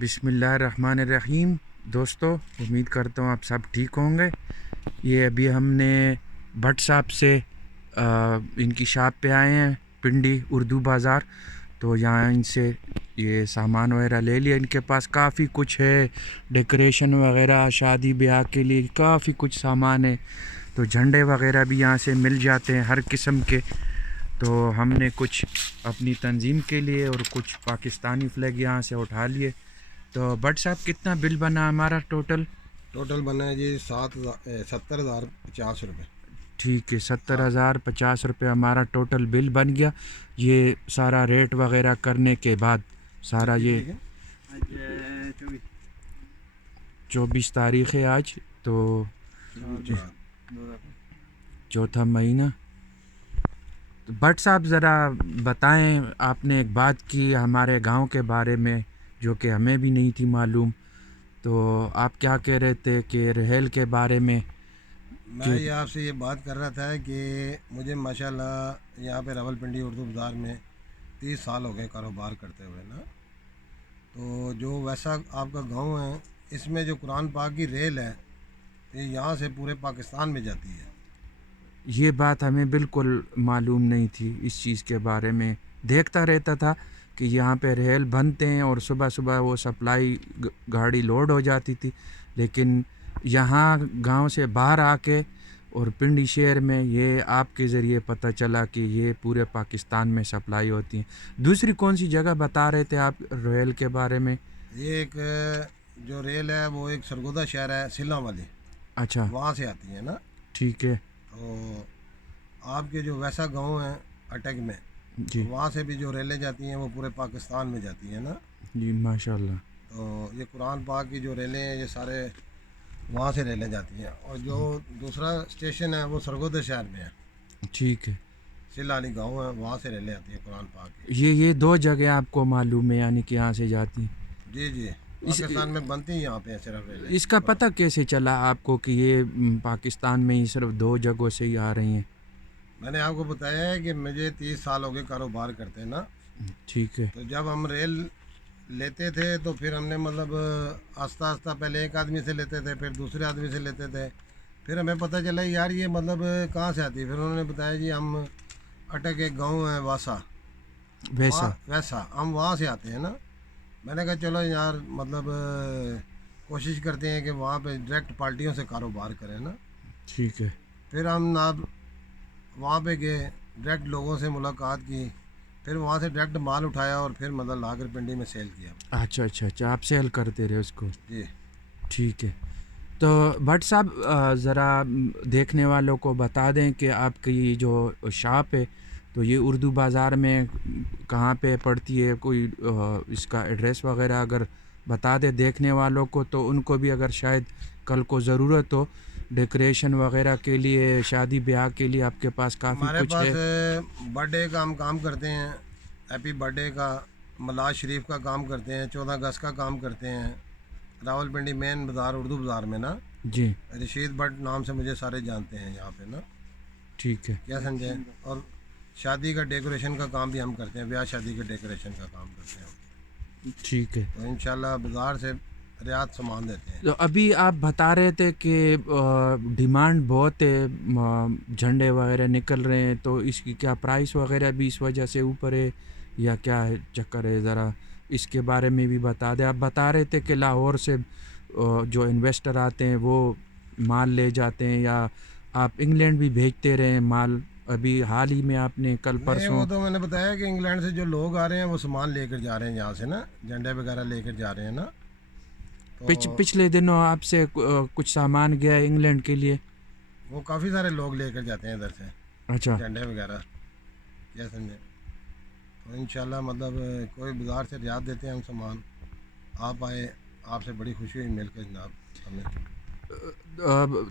بسم اللہ الرحمن الرحیم. دوستو امید کرتا ہوں آپ سب ٹھیک ہوں گے. یہ ابھی ہم نے بھٹ صاحب سے ان کی شاپ پہ آئے ہیں پنڈی اردو بازار. تو یہاں ان سے یہ سامان وغیرہ لے لیا. ان کے پاس کافی کچھ ہے, ڈیکوریشن وغیرہ, شادی بیاہ کے لیے کافی کچھ سامان ہے. تو جھنڈے وغیرہ بھی یہاں سے مل جاتے ہیں ہر قسم کے. تو ہم نے کچھ اپنی تنظیم کے لیے اور کچھ پاکستانی فلیگ یہاں سے اٹھا لیے. تو بٹ صاحب کتنا بل بنا ہمارا ٹوٹل بنا ہے جی 70,050 روپے. ٹھیک ہے, 70,050 روپے ہمارا ٹوٹل بل بن گیا. یہ سارا ریٹ وغیرہ کرنے کے بعد سارا یہ 24 تاریخ ہے آج, تو چوتھا مہینہ. تو بٹ صاحب ذرا بتائیں, آپ نے ایک بات کی ہمارے گاؤں کے بارے میں جو کہ ہمیں بھی نہیں تھی معلوم. تو آپ کیا کہہ رہے تھے کہ ریحل کے بارے میں؟ میں یہ آپ سے یہ بات کر رہا تھا کہ مجھے ماشاءاللہ یہاں پہ راولپنڈی اردو بازار میں 30 سال ہو گئے کاروبار کرتے ہوئے نا. تو جو ویسا آپ کا گاؤں ہے, اس میں جو قرآن پاک کی ریل ہے یہ یہاں سے پورے پاکستان میں جاتی ہے. یہ بات ہمیں بالکل معلوم نہیں تھی. اس چیز کے بارے میں دیکھتا رہتا تھا کہ یہاں پہ ریل بنتے ہیں اور صبح صبح وہ سپلائی گاڑی لوڈ ہو جاتی تھی. لیکن یہاں گاؤں سے باہر آ کے اور پنڈی شہر میں یہ آپ کے ذریعے پتہ چلا کہ یہ پورے پاکستان میں سپلائی ہوتی ہیں. دوسری کون سی جگہ بتا رہے تھے آپ ریل کے بارے میں؟ یہ ایک جو ریل ہے وہ ایک سرگودا شہر ہے سلا والی, اچھا وہاں سے آتی ہے نا. ٹھیک ہے. تو آپ کے جو ویسا گاؤں ہے اٹک میں, جی وہاں سے بھی جو ریلیں جاتی ہیں وہ پورے پاکستان میں جاتی ہیں نا. جی ماشاء اللہ. تو یہ قرآن پاک کی جو ریلیں ہیں یہ سارے وہاں سے ریلیں جاتی ہیں. اور جو دوسرا اسٹیشن ہے وہ سرگودا شہر میں ہے, ٹھیک ہے. سلا علی گاؤں ہے, وہاں سے ریلیں آتی ہیں قرآن پاک کی. یہ دو جگہ آپ کو معلوم ہے یعنی کہ یہاں سے جاتی ہیں. جی جی, پاکستان میں بنتی ہیں یہاں پہ صرف ریلیں. اس کا پتہ کیسے چلا آپ کو کہ یہ پاکستان میں ہی صرف دو جگہوں سے ہی آ رہی ہیں؟ میں نے آپ کو بتایا ہے کہ مجھے 30 سال ہو گئے کاروبار کرتے ہیں نا. ٹھیک ہے. تو جب ہم ریل لیتے تھے تو پھر ہم نے مطلب آہستہ آہستہ پہلے ایک آدمی سے لیتے تھے, پھر دوسرے آدمی سے لیتے تھے. پھر ہمیں پتہ چلا یار یہ مطلب کہاں سے آتی ہے. پھر انہوں نے بتایا جی ہم اٹک ایک گاؤں ہے واسا, ویسا ہم وہاں سے آتے ہیں نا. میں نے کہا چلو یار مطلب کوشش کرتے ہیں کہ وہاں پہ ڈائریکٹ پارٹیوں سے کاروبار کریں نا. ٹھیک ہے. پھر ہم ناب وہاں پہ گئے, ڈائریکٹ لوگوں سے ملاقات کی, پھر وہاں سے ڈائریکٹ مال اٹھایا اور پھر مطلب لا کر پنڈی میں سیل کیا. اچھا اچھا اچھا, آپ سیل کرتے رہے اس کو. جی ٹھیک ہے. تو بھٹ صاحب ذرا دیکھنے والوں کو بتا دیں کہ آپ کی جو شاپ ہے تو یہ اردو بازار میں کہاں پہ پڑتی ہے, کوئی اس کا ایڈریس وغیرہ اگر بتا دیں دیکھنے والوں کو, تو ان کو بھی اگر شاید کل کو ضرورت ہو ڈیکوریشن وغیرہ کے لیے, شادی بیاہ کے لیے آپ کے پاس کافی ہمارے کچھ پاس ہے. برتھ ڈے کا ہم کام کرتے ہیں, ہیپی برتھ ڈے کا, ملاد شریف کا کام کرتے ہیں, 14 اگست کا کام کرتے ہیں. راولپنڈی مین بازار اردو بازار میں نا, جی رشید بٹ نام سے مجھے سارے جانتے ہیں یہاں پہ نا. ٹھیک ہے. کیا سمجھیں. اور شادی کا ڈیکوریشن کا کام بھی ہم کرتے ہیں, بیاہ شادی کے ڈیکوریشن کا کام کرتے ہیں. ٹھیک ہے. تو انشاءاللہ بازار سے رعایت سامان دیتے ہیں. تو ابھی آپ بتا رہے تھے کہ ڈیمانڈ بہت ہے, جھنڈے وغیرہ نکل رہے ہیں, تو اس کی کیا پرائس وغیرہ بھی اس وجہ سے اوپر ہے یا کیا ہے چکر ہے؟ ذرا اس کے بارے میں بھی بتا دیں. آپ بتا رہے تھے کہ لاہور سے جو انویسٹر آتے ہیں وہ مال لے جاتے ہیں, یا آپ انگلینڈ بھی بھیجتے رہے ہیں مال. ابھی حال ہی میں آپ نے کل نہیں, پرسوں وہ تو میں نے بتایا کہ انگلینڈ سے جو لوگ آ رہے ہیں وہ سامان لے کر جا رہے ہیں یہاں سے نا, جھنڈے وغیرہ لے کر جا رہے ہیں نا. تو پچھلے دنوں آپ سے کچھ سامان گیا ہے انگلینڈ کے لیے. وہ کافی سارے لوگ لے کر جاتے ہیں ادھر سے اچھا جھنڈے وغیرہ, کیا سمجھیں. تو انشاءاللہ مطلب کوئی بازار سے رعایت دیتے ہیں ہم سامان. آپ آئے, آپ سے بڑی خوشی ہوئی مل کر جناب ہمیں.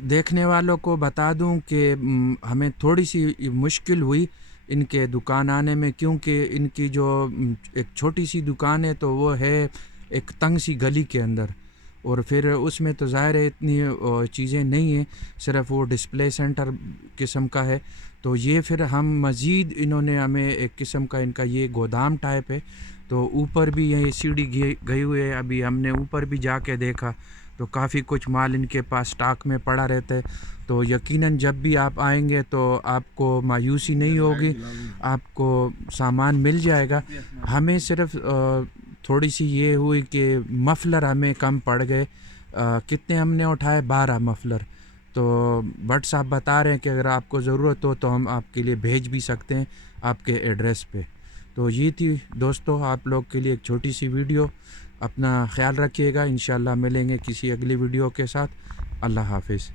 دیکھنے والوں کو بتا دوں کہ ہمیں تھوڑی سی مشکل ہوئی ان کے دکان آنے میں, کیونکہ ان کی جو ایک چھوٹی سی دکان ہے تو وہ ہے ایک تنگ سی گلی کے اندر, اور پھر اس میں تو ظاہر ہے اتنی چیزیں نہیں ہیں, صرف وہ ڈسپلے سینٹر قسم کا ہے. تو یہ پھر ہم مزید انہوں نے ہمیں ایک قسم کا ان کا یہ گودام ٹائپ ہے تو اوپر بھی یہ سیڑھی گئی ہوئی ہے. ابھی ہم نے اوپر بھی جا کے دیکھا تو کافی کچھ مال ان کے پاس اسٹاک میں پڑا رہتا ہے. تو یقیناً جب بھی آپ آئیں گے تو آپ کو مایوسی نہیں ہوگی, آپ کو سامان مل جائے گا. ہمیں صرف تھوڑی سی یہ ہوئی کہ مفلر ہمیں کم پڑ گئے. کتنے ہم نے اٹھائے؟ 12 مفلر. تو بٹ صاحب بتا رہے ہیں کہ اگر آپ کو ضرورت ہو تو ہم آپ کے لیے بھیج بھی سکتے ہیں آپ کے ایڈریس پہ. تو یہ تھی دوستو آپ لوگ کے لیے ایک چھوٹی سی ویڈیو. اپنا خیال رکھیے گا, انشاءاللہ ملیں گے کسی اگلی ویڈیو کے ساتھ. اللہ حافظ.